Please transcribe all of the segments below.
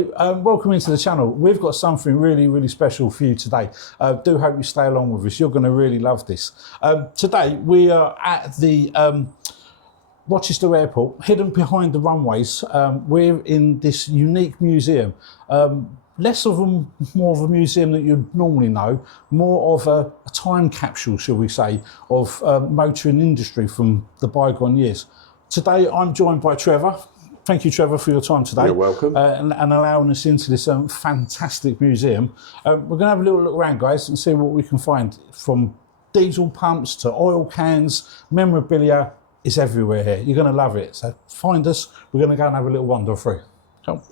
everybody, welcome into the channel. We've got something really, really special for you today. Do hope you stay along with us. You're going to really love this. Today we are at the Rochester Airport, hidden behind the runways. We're in this unique museum. Less of more of a museum that you'd normally know, more of a time capsule, shall we say, of motoring industry from the bygone years. Today I'm joined by Trevor. Thank you, Trevor, for your time today. You're welcome. And allowing us into this fantastic museum. We're going to have a little look around, guys, and see what we can find, from diesel pumps to oil cans, memorabilia. It's everywhere here. You're going to love it. So find us. We're going to go and have a little wander through. Come.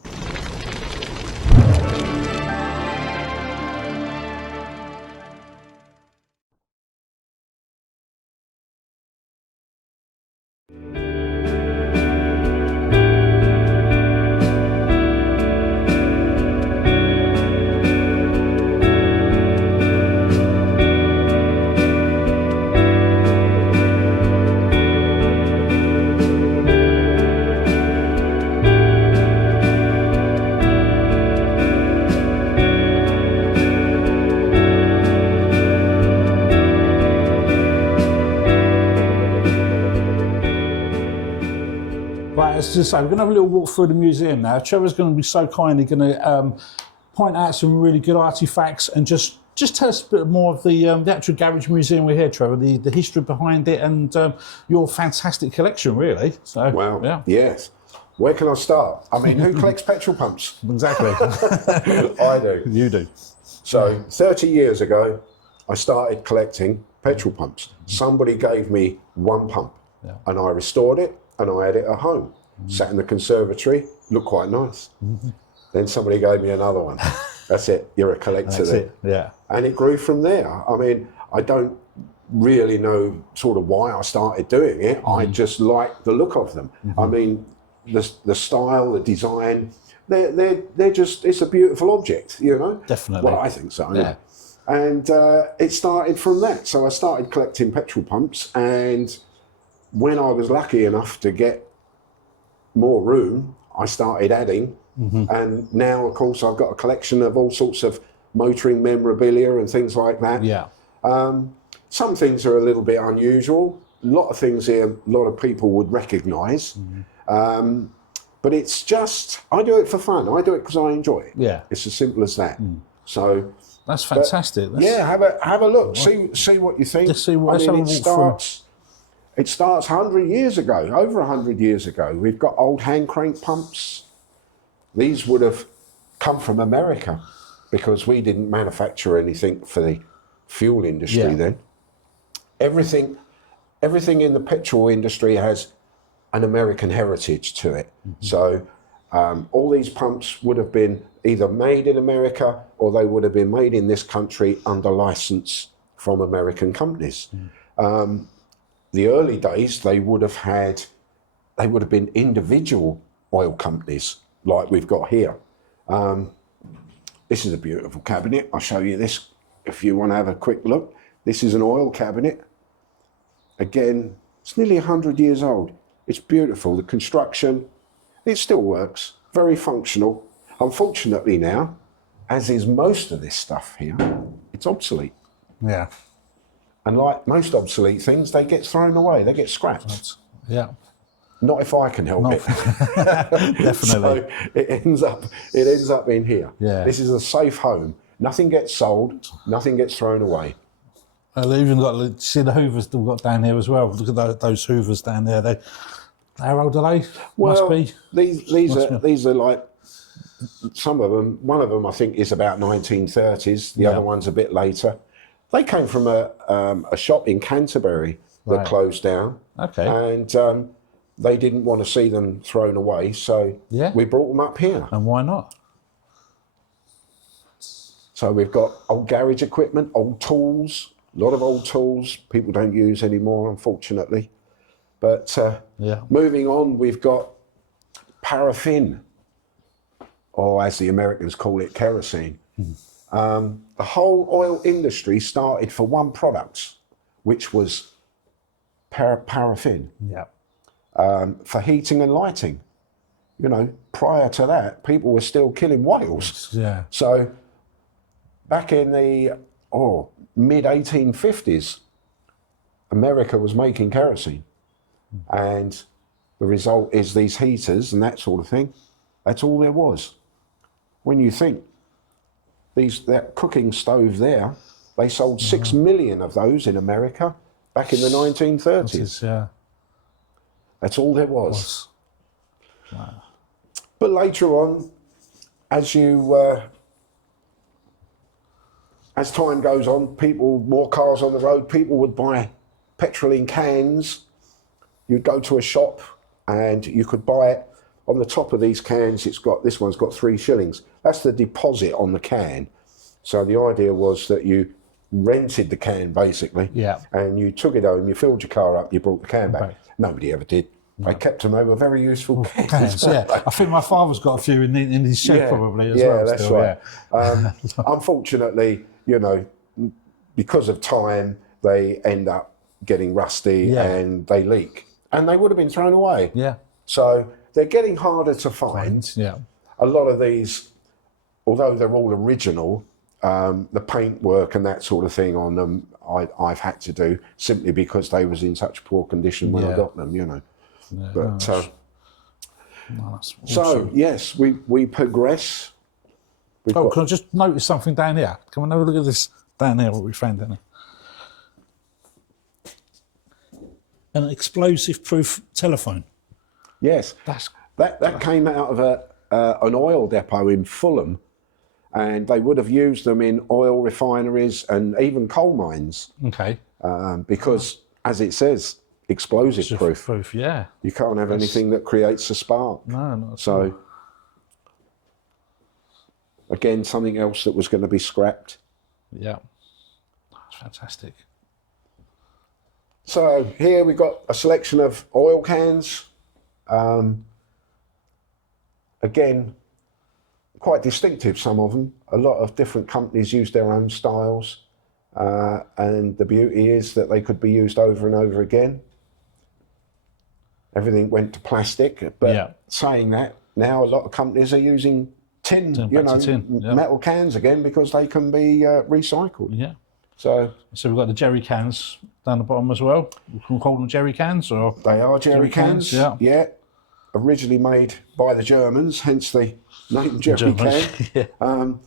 As I say, we're going to have a little walk through the museum now. Trevor's going to be so kindly going to point out some really good artefacts and just tell us a bit more of the actual garage museum we're here, Trevor, the history behind it and your fantastic collection, really. So, wow. Yeah. Yes. Where can I start? I mean, who collects petrol pumps? Exactly. I do. You do. So 30 years ago, I started collecting petrol pumps. Somebody gave me one pump and I restored it and I had it at home. Sat in the conservatory, looked quite nice. Then somebody gave me another one. That's it, you're a collector. That's then. it, yeah. And it grew from there. I mean, I don't really know sort of why I started doing it. I just like the look of them. I mean, the style, the design, they're just, it's a beautiful object, you know? Definitely. Well, I think so. Yeah. And it started from that. So I started collecting petrol pumps, and when I was lucky enough to get more room, I started adding, and now of course I've got a collection of all sorts of motoring memorabilia and things like that. Yeah. Some things are a little bit unusual. A lot of things here a lot of people would recognise, but it's just, I do it for fun. I do it because I enjoy it. Yeah. It's as simple as that. So that's fantastic. yeah, have a look. See what you think. Let's see what It starts 100 years ago, over 100 years ago. We've got old hand crank pumps. These would have come from America because we didn't manufacture anything for the fuel industry then. Everything in the petrol industry has an American heritage to it. So all these pumps would have been either made in America or they would have been made in this country under license from American companies. The early days, they would have been individual oil companies like we've got here. This is a beautiful cabinet. I'll show you this if you want to have a quick look. This is an oil cabinet. Again, it's nearly 100 years old. It's beautiful. The construction, it still works. Very functional. Unfortunately now, as is most of this stuff here, it's obsolete. Yeah. And like most obsolete things, they get thrown away, they get scrapped. Yeah. Not if I can help it. Definitely. So it ends up in here. Yeah. This is a safe home. Nothing gets sold, nothing gets thrown away. They've even got, see the hoovers that we've got down here as well. Look at those hoovers down there. How old are they? Well, Must be. These are like, some of them, one of them I think is about 1930s, the other one's a bit later. They came from a shop in Canterbury that closed down. Okay. And they didn't want to see them thrown away, so we brought them up here. And why not? So we've got old garage equipment, old tools, a lot of old tools people don't use anymore, unfortunately. But moving on, we've got paraffin, or as the Americans call it, kerosene. The whole oil industry started for one product, which was paraffin, for heating and lighting. You know, prior to that, people were still killing whales. Yeah. So back in the mid 1850s, America was making kerosene, and the result is these heaters and that sort of thing. That's all there was. When you think that cooking stove there, they sold 6 million of those in America back in the 1930s. Yeah. That's all there was. Wow. But later on, as time goes on, more cars on the road, people would buy petrol in cans. You'd go to a shop and you could buy it. On the top of these cans, this one's got 3 shillings. That's the deposit on the can. So the idea was that you rented the can basically, and you took it home, you filled your car up, you brought the can back. Nobody ever did. They kept them. They were very useful cans. Yeah. I think my father's got a few in his shed probably as well. Yeah, that's right. Yeah. Unfortunately, you know, because of time, they end up getting rusty and they leak, and they would have been thrown away. Yeah. So they're getting harder to find. Yeah. A lot of these, although they're all original, the paintwork and that sort of thing on them, I've had to do simply because they was in such poor condition when I got them, you know. Yeah, but that's awesome. so yes, we progress. Can I just notice something down here? Come on, have a look at this down here. What we found down here. An explosive-proof telephone. Yes, that came out of an oil depot in Fulham, and they would have used them in oil refineries and even coal mines. Okay. Because, as it says, explosive proof. Yeah. You can't have anything that creates a spark. No, not so. All. Again, something else that was going to be scrapped. Yeah. That's fantastic. So here we've got a selection of oil cans. Again, quite distinctive, some of them. A lot of different companies use their own styles. And the beauty is that they could be used over and over again. Everything went to plastic. But saying that, now a lot of companies are using tin. Metal cans again because they can be recycled. Yeah. So we've got the jerry cans down the bottom as well. We can call them jerry cans, or they are jerry cans. Yeah. Originally made by the Germans, hence the name jerry can.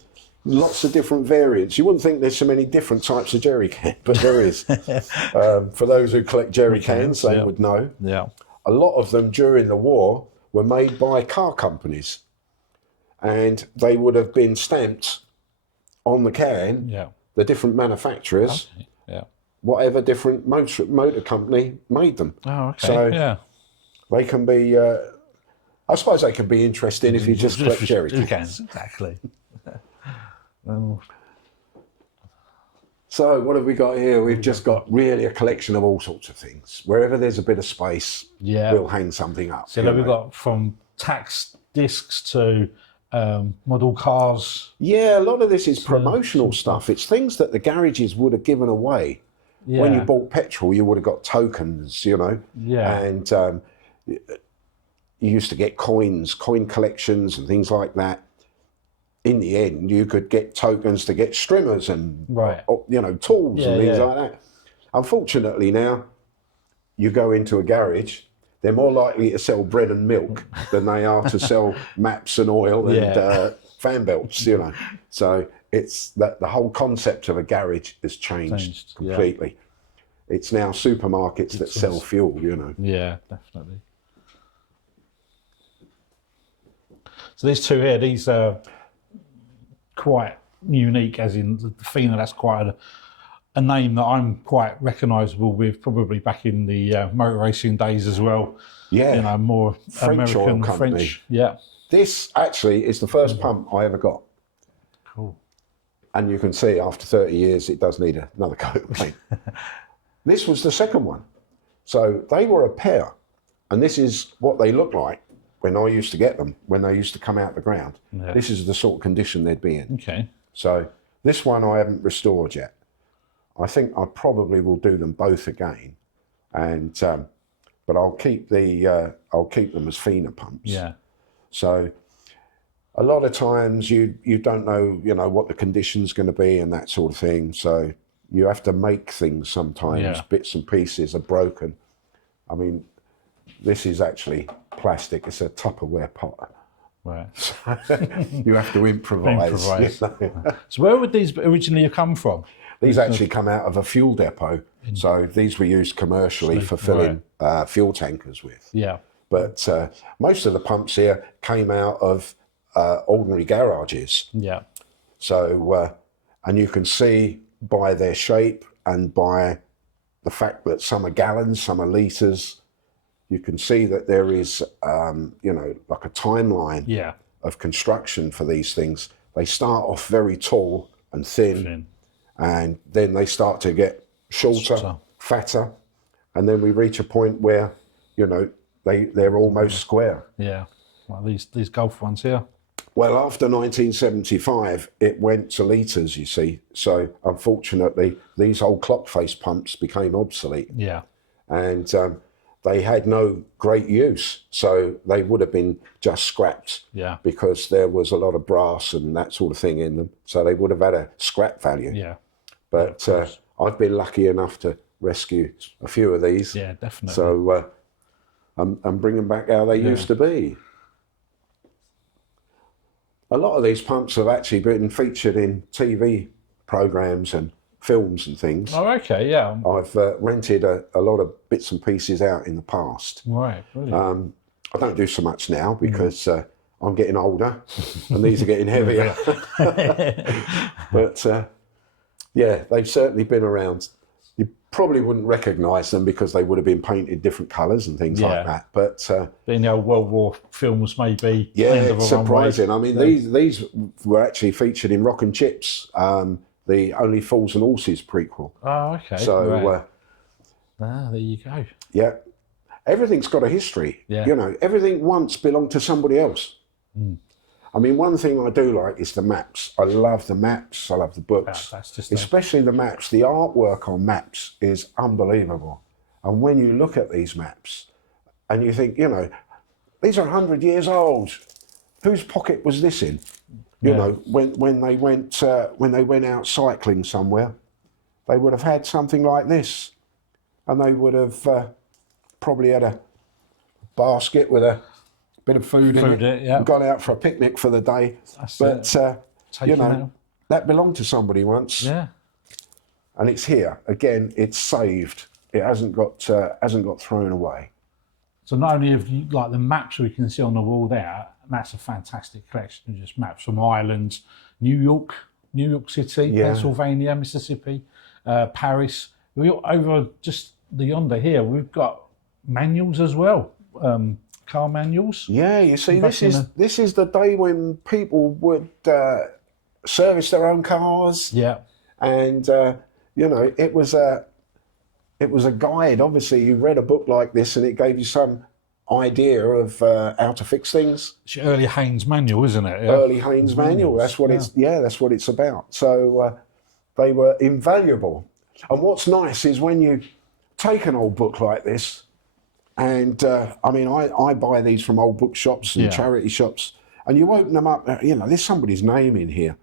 Lots of different variants. You wouldn't think there's so many different types of jerry can, but there is. For those who collect jerry cans, they would know. Yeah. A lot of them during the war were made by car companies, and they would have been stamped on the can. Yeah. The different manufacturers. Okay. Yeah. Whatever different motor company made them. Oh, okay. So they can be. I suppose they can be interesting if you just collect jerry cans. Exactly. So what have we got here? We've just got really a collection of all sorts of things. Wherever there's a bit of space, we'll hang something up. So we've got from tax discs to model cars. Yeah, a lot of this is promotional stuff. It's things that the garages would have given away. Yeah. When you bought petrol, you would have got tokens, you know. Yeah. And you used to get coin collections and things like that. In the end, you could get tokens to get strimmers and tools and things like that. Unfortunately now, you go into a garage, they're more likely to sell bread and milk than they are to sell maps and oil and fan belts, you know. So it's that the whole concept of a garage has changed completely. Yeah. It's now supermarkets that sell fuel, you know. Yeah, definitely. So these two here, these are quite unique, as in the Fina, that's quite a name that I'm quite recognisable with, probably back in the motor racing days as well. Yeah. You know, more French American, oil company. French. Yeah. This actually is the first pump I ever got. Cool. And you can see after 30 years, it does need another coat of paint. This was the second one. So they were a pair. And this is what they look like when I used to get them, when they used to come out the ground. Yeah. This is the sort of condition they'd be in. Okay. So this one I haven't restored yet. I think I probably will do them both again, and but I'll keep them as Fina pumps. Yeah. So a lot of times you don't know, what the condition's going to be and that sort of thing. So you have to make things sometimes. Yeah. Bits and pieces are broken. I mean, this is actually plastic. It's a Tupperware pot. Right. You have to improvise. So where would these originally have come from? These actually come out of a fuel depot. So these were used commercially for filling fuel tankers with. Yeah. But most of the pumps here came out of ordinary garages. Yeah. So, and you can see by their shape and by the fact that some are gallons, some are litres, you can see that there is, like a timeline of construction for these things. They start off very tall and thin. And then they start to get shorter, fatter, and then we reach a point where, they're almost square. Yeah. Like these Gulf ones here. Well, after 1975, it went to litres, you see. So, unfortunately, these old clock face pumps became obsolete. Yeah. And they had no great use. So, they would have been just scrapped. Yeah. Because there was a lot of brass and that sort of thing in them. So, they would have had a scrap value. Yeah. But I've been lucky enough to rescue a few of these. Yeah, definitely. So, and bring them back how they used to be. A lot of these pumps have actually been featured in TV programs and films and things. Oh, okay, yeah. I've rented a lot of bits and pieces out in the past. Right, brilliant. I don't do so much now because I'm getting older and these are getting heavier. But yeah, they've certainly been around. You probably wouldn't recognise them because they would have been painted different colours and things like that. But in the old World War films, maybe. It's surprising. I mean, these were actually featured in Rock and Chips, the Only Fools and Horses prequel. Oh, okay. So there you go. Yeah, everything's got a history. Yeah. Everything once belonged to somebody else. I mean, one thing I do like is the maps. I love the maps. I love the books. That's just especially the maps. The artwork on maps is unbelievable. And when you look at these maps and you think, these are 100 years old. Whose pocket was this in? You know, when they went out cycling somewhere, they would have had something like this. And they would have probably had a basket with a bit of food in it, and gone out for a picnic for the day. But that belonged to somebody once. Yeah. And it's here again. It's saved. It hasn't got thrown away. So not only have you like the maps we can see on the wall there, and that's a fantastic collection of just maps from Ireland, New York City, Pennsylvania, Mississippi, Paris. Over just yonder here, we've got manuals as well. Car manuals. Yeah, you see, this is the day when people would service their own cars. Yeah, and it was a guide. Obviously, you read a book like this, and it gave you some idea of how to fix things. It's early Haynes manual, isn't it? Yeah. Early Haynes manual. That's what it's. Yeah, that's what it's about. So they were invaluable. And what's nice is when you take an old book like this. And I buy these from old bookshops and charity shops, and you open them up, there's somebody's name in here.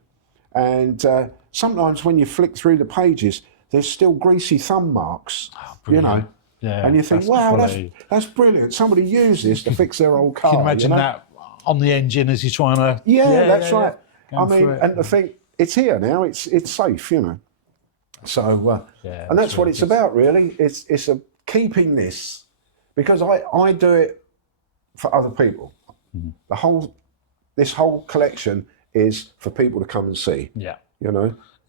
And sometimes when you flick through the pages, there's still greasy thumb marks, Yeah, and you think, wow, that's brilliant. Somebody used this to fix their old car. Can you imagine that on the engine as you're trying to... That's right. And to think, it's here now, it's safe, So, and that's what it's about, really. It's keeping this... Because I do it for other people. Mm-hmm. This whole collection is for people to come and see. Yeah.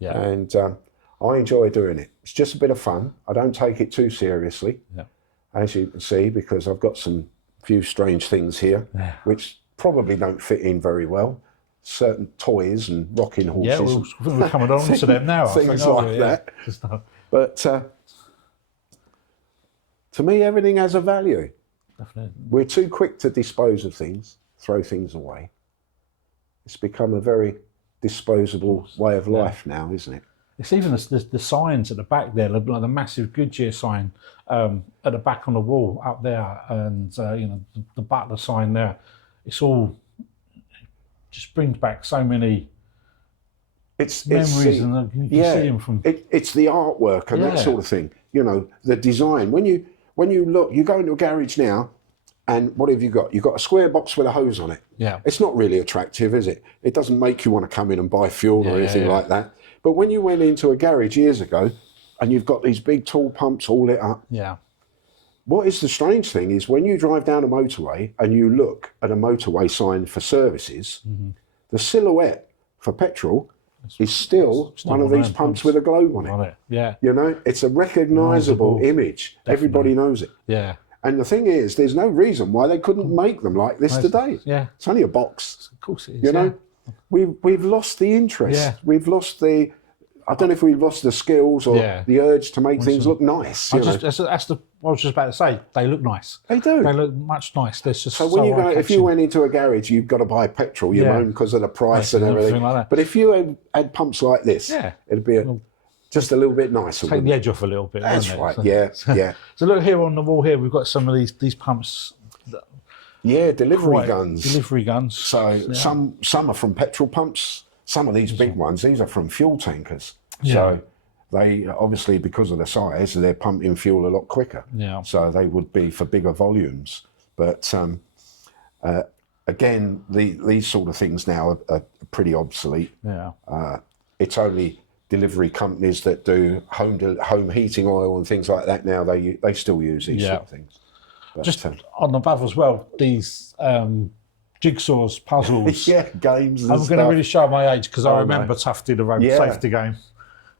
And I enjoy doing it. It's just a bit of fun. I don't take it too seriously, as you can see, because I've got few strange things here, which probably don't fit in very well. Certain toys and rocking horses. Yeah, we're coming on to them now. Things like that. But to me, everything has a value. Definitely. We're too quick to dispose of things, throw things away. It's become a very disposable way of life now, isn't it? It's even the signs at the back there, like the massive Goodyear sign at the back on the wall up there, and the Butler sign there. It's all just brings back so many it's memories, and you can see them from. It's the artwork and that sort of thing. You know, the design. When you look, you go into a garage now, and what have you got? You've got a square box with a hose on it. Yeah. It's not really attractive, is it? It doesn't make you want to come in and buy fuel or anything like that. But when you went into a garage years ago, and you've got these big tall pumps all lit up. Yeah. What is the strange thing is when you drive down a motorway and you look at a motorway sign for services, the silhouette for petrol is still one of these pumps with a globe on it. Yeah. You know, it's a recognisable image. Definitely. Everybody knows it. Yeah. And the thing is, there's no reason why they couldn't make them like this today. Yeah. It's only a box. Of course it is. You know, we've lost the interest. Yeah. We've lost the. I don't know if we've lost the skills or the urge to make things look nice. That's I was just about to say. They look nice. They do. They look much nice. There's just so when you go, if you went into a garage, you've got to buy petrol, you know, because of the price and everything. Like that. But if you had pumps like this, it'd be just a little bit nicer. Take the edge off a little bit. That's right. So, yeah. So look here on the wall here, we've got some of these pumps. Yeah, delivery guns. Delivery guns. So some are from petrol pumps. Some of these big ones, these are from fuel tankers. Yeah. So they obviously, because of the size, they're pumping fuel a lot quicker. Yeah. So they would be for bigger volumes. But again, these sort of things now are pretty obsolete. Yeah. It's only delivery companies that do home heating oil and things like that now. They still use these sort of things. But, just on the above as well, these jigsaws, puzzles. Games. And I'm going to really show my age because I remember Tufty, the road safety game.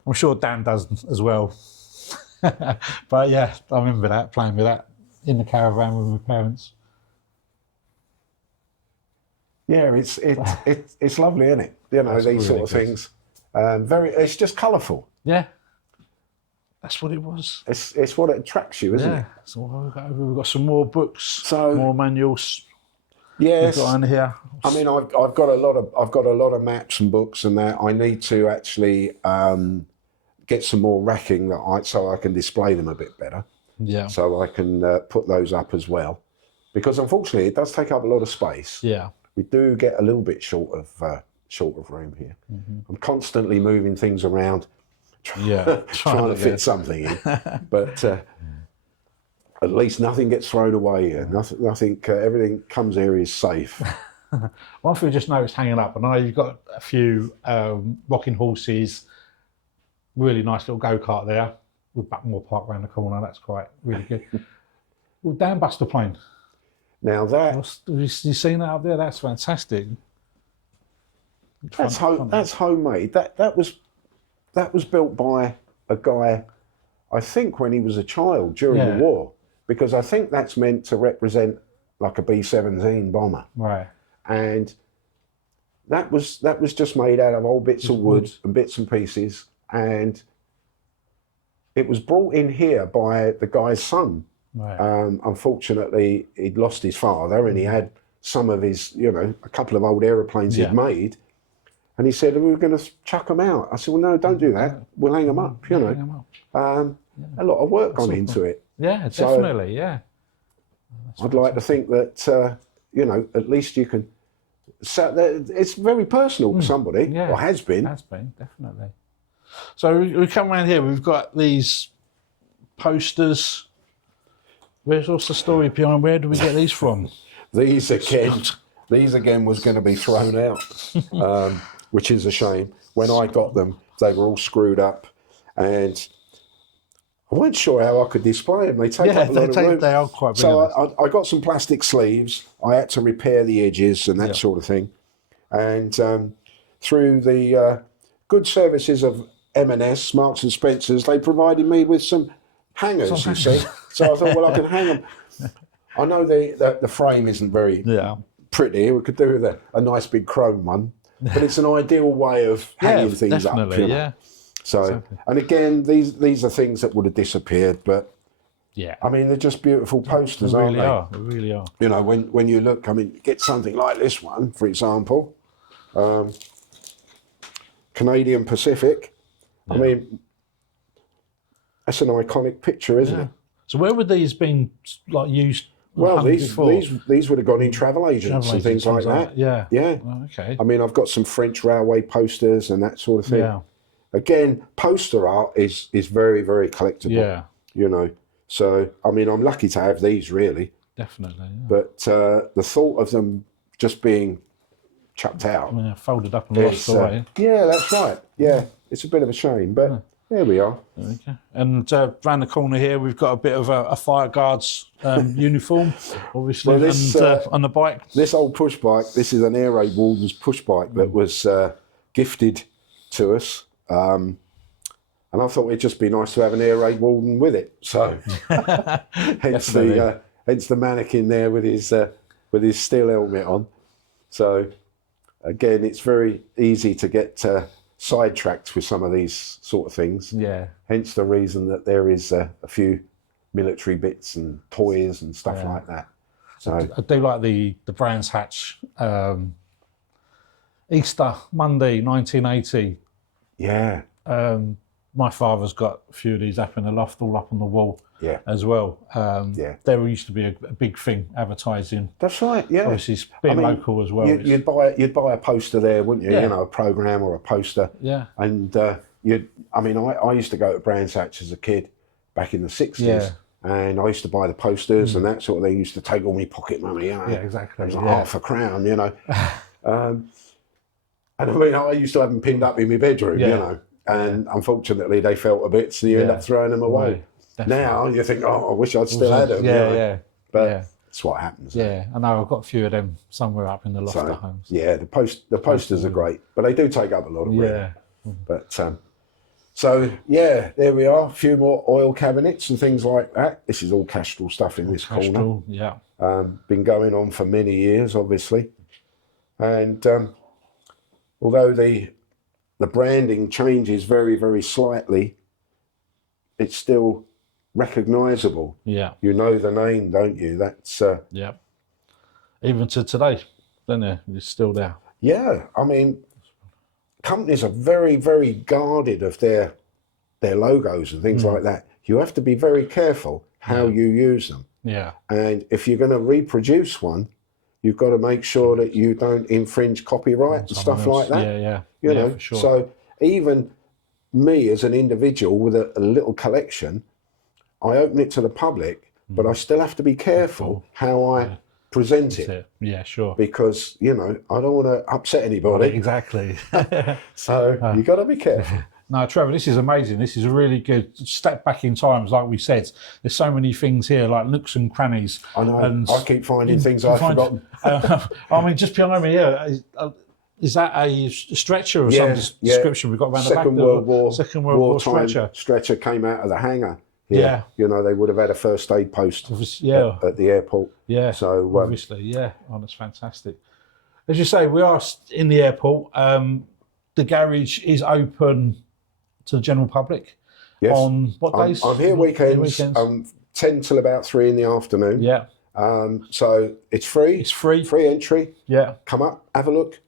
I'm sure Dan does as well. But yeah, I remember that, playing with that in the caravan with my parents. Yeah, it's lovely, isn't it? You know, these sort of things. It's just colourful. Yeah. That's what it was. It's what attracts you, isn't it? So we've got some more books, more manuals. Yes. We've got on here. I mean, I've got a lot of maps and books and that. I need to actually get some more racking so I can display them a bit better. Yeah. So I can put those up as well, because unfortunately it does take up a lot of space. Yeah. We do get a little bit short of room here. I'm constantly moving things around, trying to fit something in, but at least nothing gets thrown away here. Nothing. Everything comes here is safe. One thing I just noticed hanging up, and I know you've got a few rocking horses, really nice little go-kart there with Buckmore Park around the corner. That's quite really good. Well, Dan Buster plane. Now that have you seen that up there? That's fantastic. That's homemade. That was built by a guy, I think, when he was a child during the war, because I think that's meant to represent like a B-17 bomber. Right. And that was just made out of old bits of wood and bits and pieces, and it was brought in here by the guy's son. Right. Unfortunately, he'd lost his father, and he had some of his, a couple of old aeroplanes he'd made. And he said, we were going to chuck them out. I said, well, no, don't do that. We'll hang them up, Hang them up. A lot of work gone into it. Yeah, definitely, I'd like to think that, at least you can... So it's very personal to somebody, or has been. Has been, definitely. So we come around here, we've got these posters. What's the story behind? Where do we get these from? These again was going to be thrown out, which is a shame. When I got them, they were all screwed up, and I wasn't sure how I could display them. They take up a lot of room. They are quite big. So I got some plastic sleeves. I had to repair the edges and that sort of thing. And through the good services of M&S, Marks and Spencer's, they provided me with some hangers, you see. So I thought, well, I can hang them. I know the frame isn't very pretty. We could do with a nice big chrome one. But it's an ideal way of hanging things up. Yeah. So, and again, these are things that would have disappeared, but I mean, they're just beautiful posters, aren't they? They really are. When you look, I mean, get something like this one, for example, Canadian Pacific. I mean, that's an iconic picture, isn't it? So where would these been used Well, run these before. these would have gone in travel agents and things like that. Yeah. Yeah. Oh, okay. I mean, I've got some French railway posters and that sort of thing. Yeah. Again, poster art is very, very collectible. Yeah. You know. So, I mean, I'm lucky to have these, really. Definitely. Yeah. But the thought of them just being chucked out. Yeah, folded up and lost away. Yeah, that's right. Yeah, it's a bit of a shame, but there we are. There we go. And round the corner here, we've got a bit of a fire guard's uniform, obviously, Well, this, and on the bike. This old push bike, this is an Air Raid Warden's push bike that was gifted to us. And I thought it'd just be nice to have an Air Raid Warden with it. So, hence the mannequin there with his steel helmet on. So, again, it's very easy to get sidetracked with some of these sort of things. Yeah. Hence the reason that there is a few military bits and toys and stuff like that. So I do like the Brands Hatch Easter Monday 1980. yeah, My father's got a few of these up in the loft, all up on the wall. Yeah. As well. Yeah. There used to be a big thing advertising. that's right. Yeah, Obviously, it's being local as well. You'd buy a poster there, wouldn't you? Yeah. You know, a program or a poster. Yeah. And I used to go to Brands Hatch as a kid back in the 60s. Yeah. And I used to buy the posters and that sort of thing. Used to take all my pocket money, you know. Yeah, exactly. It was like half a crown, you know. And I mean, I used to have them pinned up in my bedroom, you know. And unfortunately, they felt a bit, so you end up throwing them away. Now you think, I wish I'd still had them. Yeah, you know? yeah. But it's what happens. Yeah, I know. I've got a few of them somewhere up in the loft at home. Yeah, the posters are great, but they do take up a lot of room. Yeah. But so yeah, there we are. A few more oil cabinets and things like that. This is all Castrol stuff in this corner. Castrol, yeah. Been going on for many years, obviously. And although the branding changes very, very slightly, it's still recognisable. Yeah. You know the name, don't you? That's Yeah. Even to today, don't it? It's still there. yeah. I mean, companies are very, very guarded of their logos and things like that. You have to be very careful how you use them. Yeah. And if you're going to reproduce one, you've got to make sure that you don't infringe copyright and stuff like that. Yeah, yeah. You yeah, know, for sure. so even me as an individual with a little collection, I open it to the public, but I still have to be careful how I present it. Yeah, sure. Because, you know, I don't want to upset anybody. Exactly. So you've got to be careful. No, Trevor, this is amazing. This is a really good step back in times, like we said. There's so many things here, like nooks and crannies. I know. And I keep finding things I've forgotten. I mean, just behind me here, is that a stretcher or some description we've got around the back? Second World War stretcher came out of the hangar. Yeah. You know, they would have had a first aid post at the airport. Yeah. So obviously, yeah. Oh, that's fantastic. As you say, we are in the airport. The garage is open to the general public. Yes. On what days? I'm here weekends. 10 till about 3 in the afternoon. Yeah. So it's free. It's free. Free entry. Yeah. Come up, have a look.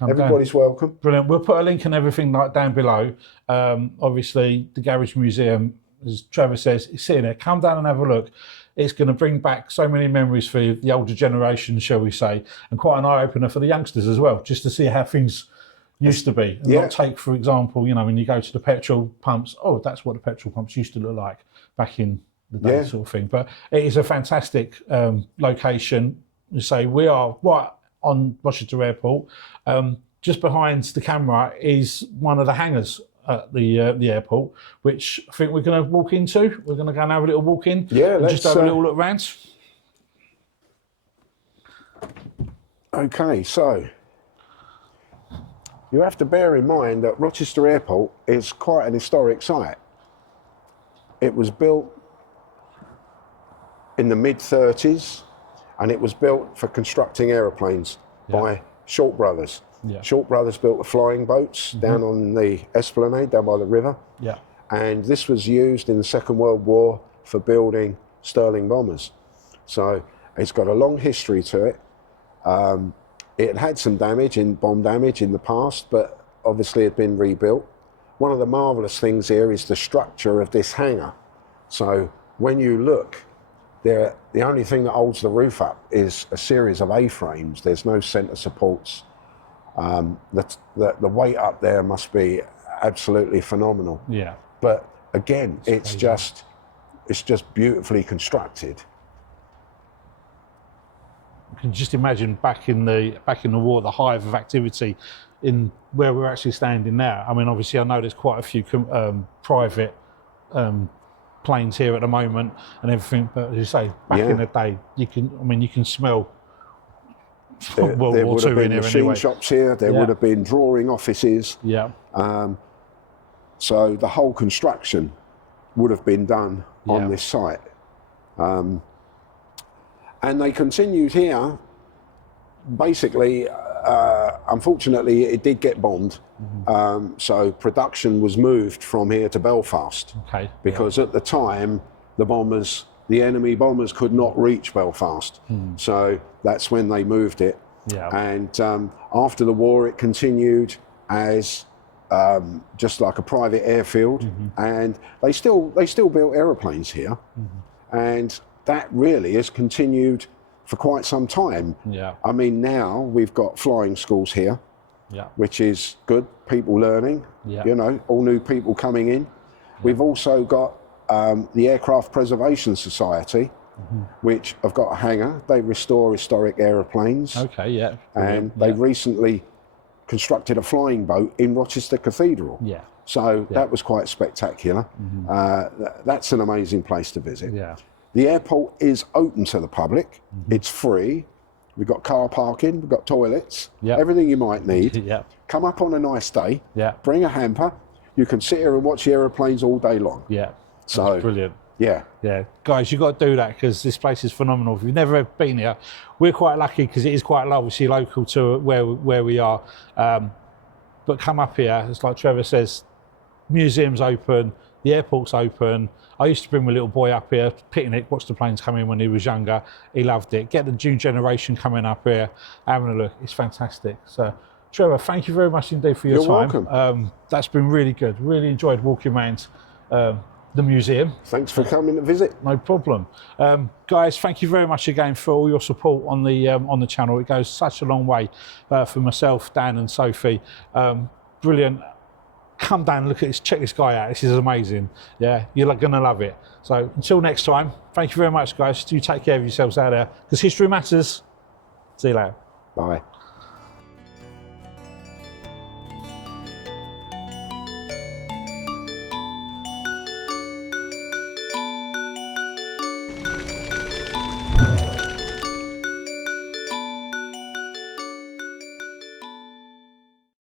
Everybody's welcome. Brilliant. We'll put a link and everything like down below. Obviously, the Garage Museum, as Trevor says, is sitting there. Come down and have a look. It's going to bring back so many memories for the older generation, shall we say, and quite an eye-opener for the youngsters as well, just to see how things used to be. And not take, for example, you know, when you go to the petrol pumps, that's what the petrol pumps used to look like back in the day, sort of thing. But it is a fantastic location. You say we are right on Rochester Airport. Just behind the camera is one of the hangars at the airport, which I think we're going to walk into. We're going to go and have a little walk in. Yeah, let's just have a little look round. Okay, so you have to bear in mind that Rochester Airport is quite an historic site. It was built in the mid-30s, and it was built for constructing aeroplanes by Short Brothers. Yeah. Short Brothers built the flying boats down on the Esplanade, down by the river. Yeah. And this was used in the Second World War for building Sterling bombers. So it's got a long history to it. It had some bomb damage in the past, but obviously it had been rebuilt. One of the marvellous things here is the structure of this hangar. So when you look the only thing that holds the roof up is a series of A-frames. There's no centre supports. The weight up there must be absolutely phenomenal. Yeah. But again, it's just beautifully constructed. You can just imagine back in the war, the hive of activity in where we're actually standing now. I mean, obviously, I know there's quite a few private planes here at the moment and everything. But as you say, back in the day, you can smell World There War would have II in been here machine anyway. shops here. There would have been drawing offices. Yeah. So the whole construction would have been done on this site. And they continued here. Basically, unfortunately, it did get bombed. So production was moved from here to Belfast. Okay. Because at the time, the enemy bombers could not reach Belfast. So that's when they moved it. Yeah. And after the war, it continued as just like a private airfield. And they still built aeroplanes here. And that really has continued for quite some time. Yeah. I mean, now we've got flying schools here, which is good, people learning, you know, all new people coming in. We've also got the Aircraft Preservation Society, which have got a hangar. They restore historic aeroplanes. Okay, yeah. And they recently constructed a flying boat in Rochester Cathedral. Yeah. So that was quite spectacular. That's an amazing place to visit. Yeah. The airport is open to the public. It's free. We've got car parking, we've got toilets, everything you might need. Come up on a nice day, bring a hamper. You can sit here and watch the aeroplanes all day long. Yeah. So that's brilliant. Yeah. Yeah. Guys, you've got to do that because this place is phenomenal. If you've never been here, we're quite lucky because it is quite obviously local to where we are. But come up here, it's like Trevor says, museum's open, the airport's open. I used to bring my little boy up here, picnic, watch the planes come in when he was younger. He loved it. Get the new generation coming up here, having a look. It's fantastic. So, Trevor, thank you very much indeed for your time. You're welcome. That's been really good. Really enjoyed walking around the museum. Thanks for coming to visit. No problem. Guys, thank you very much again for all your support on the channel. It goes such a long way for myself, Dan and Sophie. Brilliant. Come down and look at this, check this guy out. This is amazing. Yeah, you're going to love it. So until next time, thank you very much, guys. Do take care of yourselves out there because history matters. See you later. Bye.